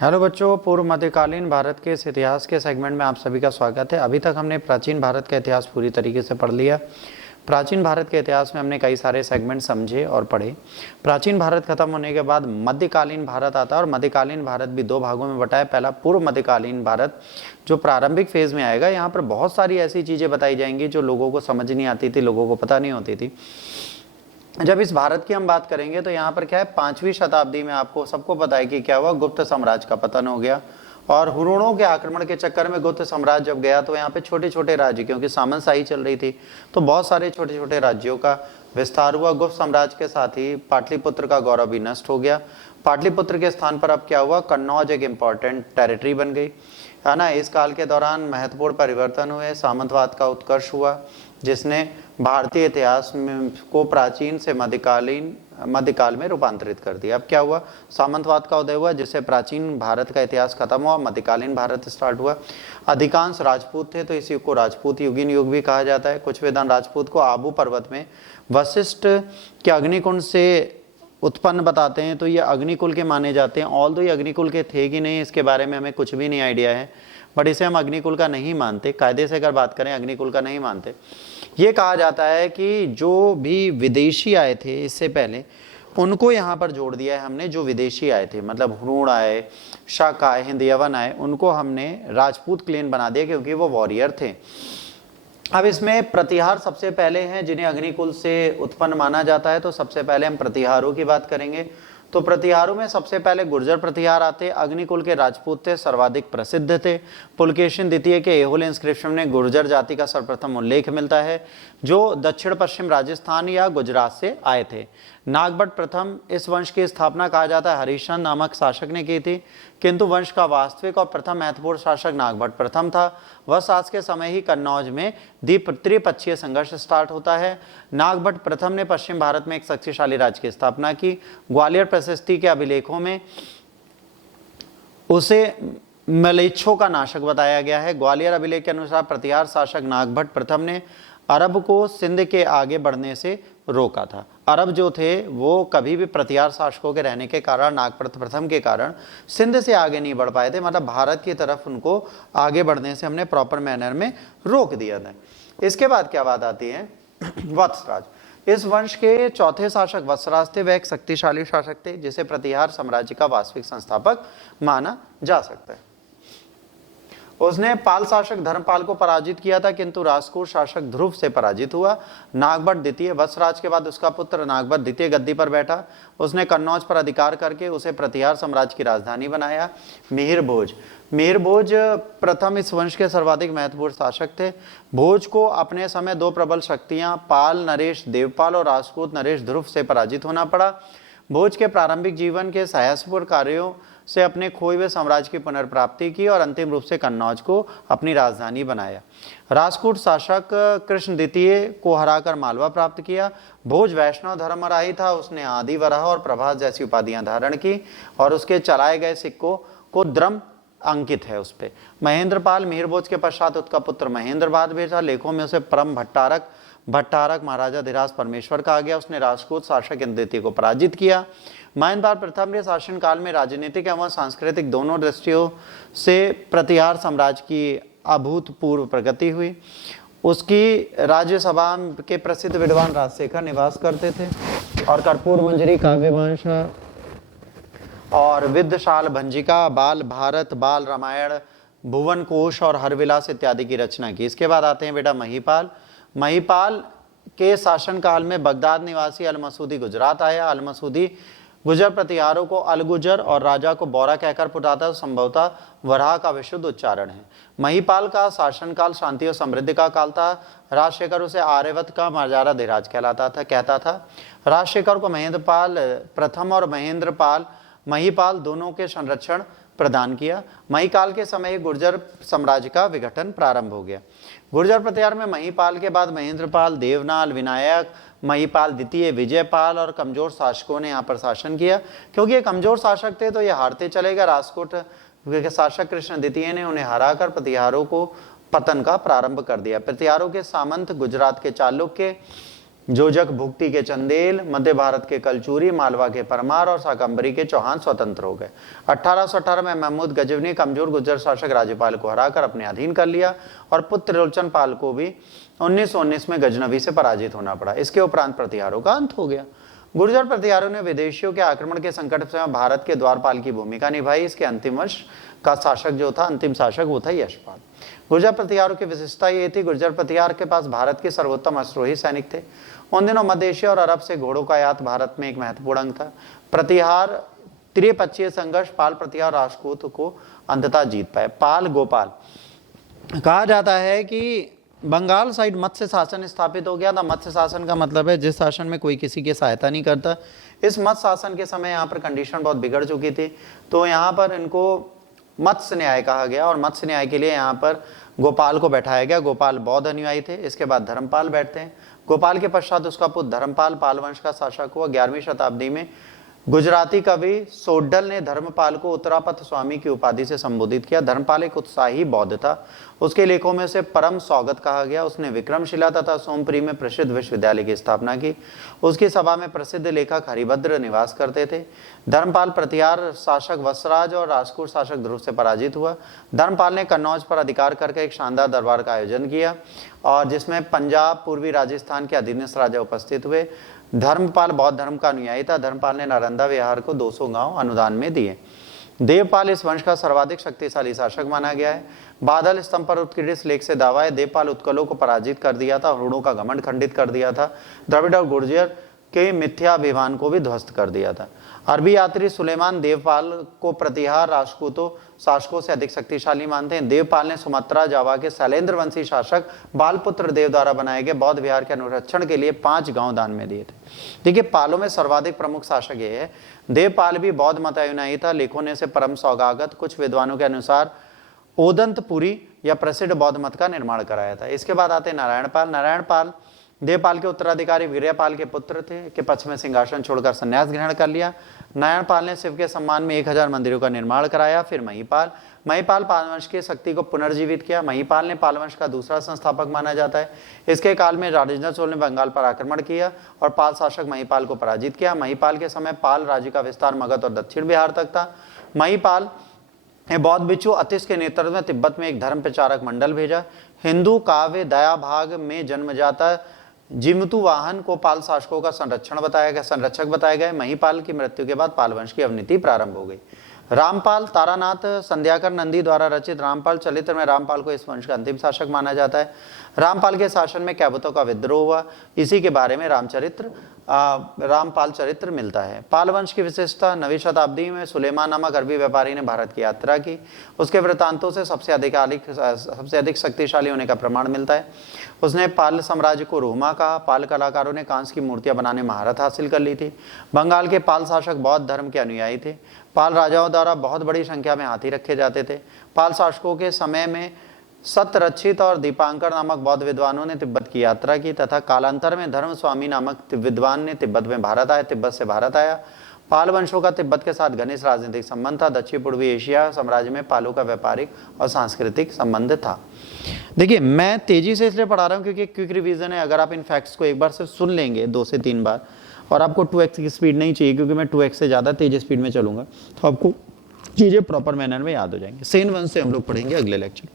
Hello बच्चों, पूर्व मध्यकालीन भारत के इस इतिहास के सेगमेंट में आप सभी का स्वागत है। अभी तक हमने प्राचीन भारत का इतिहास पूरी तरीके से पढ़ लिया। प्राचीन भारत के इतिहास में हमने कई सारे सेगमेंट समझे और पढ़े। प्राचीन भारत खत्म होने के बाद मध्यकालीन भारत आता है और मध्यकालीन भारत भी दो भागों में बटा है। पहला पूर्व मध्यकालीन भारत जो प्रारंभिक फेज में आएगा। यहाँ पर बहुत सारी ऐसी चीज़ें बताई जाएंगी जो लोगों को समझ नहीं आती थी, लोगों को पता नहीं होती थी। जब इस भारत की हम बात करेंगे तो यहाँ पर क्या है, 5वीं शताब्दी में आपको सबको पता है कि क्या हुआ, गुप्त साम्राज्य का पतन हो गया। और हुरणों के आक्रमण के चक्कर में गुप्त साम्राज्य जब गया तो यहाँ पे छोटे छोटे राज्य, क्योंकि सामंतशाही चल रही थी तो बहुत सारे छोटे छोटे राज्यों का विस्तार हुआ। गुप्त साम्राज्य के साथ ही पाटलिपुत्र का गौरव भी नष्ट हो गया। पाटलिपुत्र के स्थान पर अब क्या हुआ, कन्नौज एक इंपॉर्टेंट टेरिटरी बन गई, है ना। इस काल के दौरान महत्वपूर्ण परिवर्तन हुए, सामंतवाद का उत्कर्ष हुआ जिसने भारतीय इतिहास में को प्राचीन से मध्यकाल में रूपांतरित कर दिया। अब क्या हुआ, सामंतवाद का उदय हुआ जिससे प्राचीन भारत का इतिहास खत्म हुआ, मध्यकालीन भारत स्टार्ट हुआ। अधिकांश राजपूत थे तो इस युग को राजपूत युगीन युग भी कहा जाता है। कुछ वेदांत राजपूत को आबू पर्वत में वशिष्ठ के अग्निकुंड से उत्पन्न बताते हैं, तो ये अग्निकुल के माने जाते हैं। ऑल दो ये अग्निकुल के थे कि नहीं इसके बारे में हमें कुछ भी नहीं आइडिया है, बट इसे हम अग्निकुल का नहीं मानते। कायदे से अगर बात करें अग्निकुल का नहीं मानते। ये कहा जाता है कि जो भी विदेशी आए थे इससे पहले उनको यहाँ पर जोड़ दिया है हमने। जो विदेशी आए थे मतलब हुण आए, शक आए, हिंदयवन आए, उनको हमने राजपूत क्लेन बना दिया क्योंकि वो वॉरियर थे। अब इसमें प्रतिहार सबसे पहले हैं जिन्हें अग्निकुल से उत्पन्न माना जाता है। तो सबसे पहले हम प्रतिहारों की बात करेंगे। तो प्रतिहारों में सबसे पहले गुर्जर प्रतिहार आते। अग्निकुल के राजपूत थे, सर्वाधिक प्रसिद्ध थे। पुलकेशिन द्वितीय के ऐहोल इंस्क्रिप्शन में गुर्जर जाति का सर्वप्रथम उल्लेख मिलता है जो दक्षिण पश्चिम राजस्थान या गुजरात से आए थे। नागभट्ट प्रथम इस वंश की स्थापना कहा जाता है हरिश्चंद्र नामक शासक ने की थी, किंतु वंश का वास्तविक और प्रथम महत्वपूर्ण शासक नागभट्ट प्रथम था। वह शास के समय ही कन्नौज में त्रिपक्षीय संघर्ष स्टार्ट होता है। नागभट्ट प्रथम ने पश्चिम भारत में एक शक्तिशाली राज्य की स्थापना की। ग्वालियर प्रशस्ति के अभिलेखों में उसे मलेच्छों का नाशक बताया गया है। ग्वालियर अभिलेख के अनुसार प्रतिहार शासक नागभट्ट प्रथम ने अरब को सिंध के आगे बढ़ने से रोका था। अरब जो थे वो कभी भी प्रतिहार शासकों के रहने के कारण, नागभट्ट प्रथम के कारण सिंध से आगे नहीं बढ़ पाए थे। मतलब भारत की तरफ उनको आगे बढ़ने से हमने प्रॉपर मैनर में रोक दिया था। इसके बाद क्या बात आती है, वत्सराज। इस वंश के चौथे शासक वत्सराज थे। वह एक शक्तिशाली शासक थे जिसे प्रतिहार साम्राज्य का वास्तविक संस्थापक माना जा सकता है। उसने पाल शासक धर्मपाल को पराजित किया था, किंतु राजकोट शासक ध्रुव से पराजित हुआ। नागभट्ट द्वितीय, वत्सराज के बाद उसका पुत्र नागभट्ट द्वितीय गद्दी पर बैठा। उसने कन्नौज पर अधिकार करके उसे प्रतिहार साम्राज्य की राजधानी बनाया। मिहिर भोज प्रथम इस वंश के सर्वाधिक महत्वपूर्ण शासक थे। भोज को अपने समय दो प्रबल शक्तियां पाल नरेश देवपाल और राजपूत नरेश ध्रुव से पराजित होना पड़ा। भोज के प्रारंभिक जीवन के साहसपूर्ण कार्यों से अपने खोए हुए साम्राज्य की पुनर्प्राप्ति की और अंतिम रूप से कन्नौज को अपनी राजधानी बनाया। राजपूत शासक कृष्ण द्वितीय को हराकर मालवा प्राप्त किया। भोज वैष्णव धर्मराही था। उसने आदि वराह और प्रभास जैसी उपाधियां धारण की और उसके चलाए गए सिक्कों को द्रम अंकित है उस पे। महेंद्रपाल मिहिर भोज के पश्चात उसका पुत्र महेंद्रपाल भेजा। लेखों में उसे परम भट्टारक महाराजा धीराज परमेश्वर कहा गया। उसने राजपूत शासक द्वितीय को पराजित किया। महेंद्रपाल प्रथम के शासन काल में राजनीतिक एवं सांस्कृतिक दोनों दृष्टियों से प्रतिहार साम्राज्य की अभूतपूर्व प्रगति हुई। उसकी राज्यसभा के प्रसिद्ध विद्वान राजशेखर निवास करते थे और कर्पूर मंजरी, काव्यवंश और विद्यशाल भंजिका, बाल भारत, बाल रामायण, भुवन कोश और हरविलास इत्यादि की रचना की। इसके बाद आते हैं बेटा महीपाल के शासनकाल में बगदाद निवासी अल-मसूदी गुजरात आया। अल-मसूदी गुजर प्रतिहारों को अलगुजर और राजा को बोरा कहकर पुकारता, संभवतः वराह का विशुद्ध उच्चारण है। महीपाल का शासनकाल शांति और समृद्धि का काल था। राजशेखर उसे आर्यवत का महाराजा धीराज कहता था। राजशेखर को महेंद्रपाल प्रथम और महीपाल दोनों के संरक्षण प्रदान किया। महीकाल के समय गुर्जर साम्राज्य का विघटन प्रारंभ हो गया। गुर्जर प्रतिहार में महीपाल के बाद महेंद्रपाल, देवनाल, विनायक, महीपाल द्वितीय, विजयपाल और कमजोर शासकों ने यहाँ पर शासन किया। क्योंकि ये कमजोर शासक थे तो ये हारते चले गए। राजकोट के शासक कृष्ण द्वितीय ने उन्हें हराकर प्रतिहारों को पतन का प्रारंभ कर दिया। प्रतिहारों के सामंत गुजरात के चालुक्य जोजक भुक्ति के चंदेल, मध्य भारत के कलचूरी, मालवा के परमार और शाकंभरी के चौहान स्वतंत्र हो गए। 1818 में महमूद गजनी कमजोर गुर्जर शासक राज्यपाल को हराकर अपने अधीन कर लिया और पुत्र त्रिलोचन पाल को भी 1919 में गजनवी से पराजित होना पड़ा। इसके उपरांत प्रतिहारों का अंत हो गया। गुर्जर प्रतिहारों ने विदेशियों के आक्रमण के संकट से भारत के द्वारपाल की भूमिका निभाई। इसके अंतिम वर्ष का शासक जो था, अंतिम शासक वो था यशपाल। गुर्जर प्रतिहारों की विशेषता ये थी, गुर्जर प्रतिहार के पास भारत के सर्वोत्तम अश्रोही सैनिक थे। उन दिनों मध्य एशिया और अरब से घोड़ों का आयात भारत में एक महत्वपूर्ण अंग था। प्रतिहार त्रिपक्षीय संघर्ष पाल प्रतिहार राजपूत को अंततः जीत पाए। पाल गोपाल कहा जाता है कि बंगाल साइड मत्स्य शासन स्थापित हो गया था। मत्स्य शासन का मतलब है जिस शासन में कोई किसी की सहायता नहीं करता। इस मत्स्य शासन के समय यहाँ पर कंडीशन बहुत बिगड़ चुकी थी, तो यहाँ पर इनको मत्स्य न्याय कहा गया और मत्स्य न्याय के लिए यहाँ पर गोपाल को बैठाया गया। गोपाल बौद्ध अनुयायी थे। इसके बाद धर्मपाल बैठते हैं। गोपाल के पश्चात उसका पुत्र धर्मपाल पाल वंश का शासक हुआ। 11वीं शताब्दी में गुजराती कवि सोड्डल ने धर्मपाल को उत्तरापथ स्वामी की उपाधि से संबोधित किया। धर्मपाल एक उत्साही बौद्ध था। उसके लेखों में से परम स्वागत कहा गया। उसने विक्रमशिला तथा सोमपुरी में प्रसिद्ध विश्वविद्यालय की स्थापना की। उसकी सभा में प्रसिद्ध लेखक हरिभद्र निवास करते थे। धर्मपाल प्रतिहार शासक वत्सराज और राजकोट शासक ध्रुव से पराजित हुआ। धर्मपाल ने कन्नौज पर अधिकार करके एक शानदार दरबार का आयोजन किया और जिसमें पंजाब, पूर्वी राजस्थान के अधीनस्थ राजा उपस्थित हुए। धर्मपाल बौद्ध धर्म का अनुयायी था। धर्मपाल ने नालंदा विहार को 200 गांव अनुदान में दिए। देवपाल इस वंश का सर्वाधिक शक्तिशाली शासक माना गया है। बादल स्तंभ पर उत्कीर्णित लेख से दावा है देवपाल उत्कलों को पराजित कर दिया था, हुणों का घमंड खंडित कर दिया था, द्रविड़ और गुर्जर के मिथ्याभिमान को भी ध्वस्त कर दिया था। अरबी यात्री सुलेमान देवपाल को प्रतिहार राजपूतों शासकों से अधिक शक्तिशाली मानते हैं। देवपाल ने सुमात्रा जावा के शैलेंद्र वंशी शासक बालपुत्र देव द्वारा बनाए गए बौद्ध विहार के अनुरक्षण के लिए 5 गांव दान में दिए थे। देखिए, पालों में सर्वाधिक प्रमुख शासक ये है। देवपाल भी बौद्ध मत अनुयायी था। लेखों ने से परम सौगागत, कुछ विद्वानों के अनुसार ओदंतपुरी या प्रसिद्ध बौद्ध मत का निर्माण कराया था। इसके बाद आते नारायणपाल। नारायणपाल देवपाल के उत्तराधिकारी वीरपाल के पुत्र थे के पक्ष में सिंहासन छोड़कर संन्यास ग्रहण कर लिया। नारायणपाल ने शिव के सम्मान में 1000 मंदिरों का निर्माण कराया। फिर महिपाल पालवंश की शक्ति को पुनर्जीवित किया। महिपाल ने पालवंश का दूसरा संस्थापक माना जाता है। इसके काल में राजेंद्र चोल ने बंगाल पर आक्रमण किया और पाल शासक महिपाल को पराजित किया। महिपाल के समय पाल राज्य का विस्तार मगध और दक्षिण बिहार तक था। महिपाल बौद्ध भिक्षु अतिश के नेतृत्व में तिब्बत में एक धर्म प्रचारक मंडल भेजा। हिंदू काव्य दया भाग में जन्मजाता जिमतु वाहन को पाल शासकों का संरक्षक बताया गया। महिपाल की मृत्यु के बाद पाल वंश की अवनति प्रारंभ हो गई। रामपाल तारानाथ संध्याकर नंदी द्वारा रचित रामपाल चरित्र में रामपाल को इस वंश का अंतिम शासक माना जाता है। रामपाल के शासन में कैवतों का विद्रोह हुआ। इसी के बारे में रामपाल चरित्र मिलता है। पाल वंश की विशेषता, 9वीं शताब्दी में सुलेमान नामक अरबी व्यापारी ने भारत की यात्रा की। उसके वृत्तांतों से सबसे अधिक शक्तिशाली होने का प्रमाण मिलता है। उसने पाल साम्राज्य को रोमा कहा। पाल कलाकारों ने कांस्य की मूर्तियां बनाने में महारत हासिल कर ली थी। बंगाल के पाल शासक बौद्ध धर्म के अनुयायी थे। पाल राजाओं द्वारा बहुत बड़ी संख्या में हाथी रखे जाते थे। पाल शासकों के समय में सतरक्षित और दीपांकर नामक बौद्ध विद्वानों ने तिब्बत की यात्रा की तथा कालांतर में धर्म स्वामी नामक विद्वान ने तिब्बत से भारत आया। पाल वंशों का तिब्बत के साथ घनिष्ठ राजनीतिक संबंध था। दक्षिण पूर्वी एशिया साम्राज्य में पालों का व्यापारिक और सांस्कृतिक संबंध था। देखिए, मैं तेजी से इसलिए पढ़ा रहा हूँ क्योंकि क्विक रिवीजन है। अगर आप इन फैक्ट्स को एक बार सिर्फ सुन लेंगे 2 से 3 बार, और आपको 2x की स्पीड नहीं चाहिए क्योंकि मैं 2x से ज़्यादा तेज स्पीड में चलूंगा, तो आपको चीज़ें प्रॉपर मैनर में याद हो जाएंगे। सेन वंश से हम लोग पढ़ेंगे अगले लेक्चर।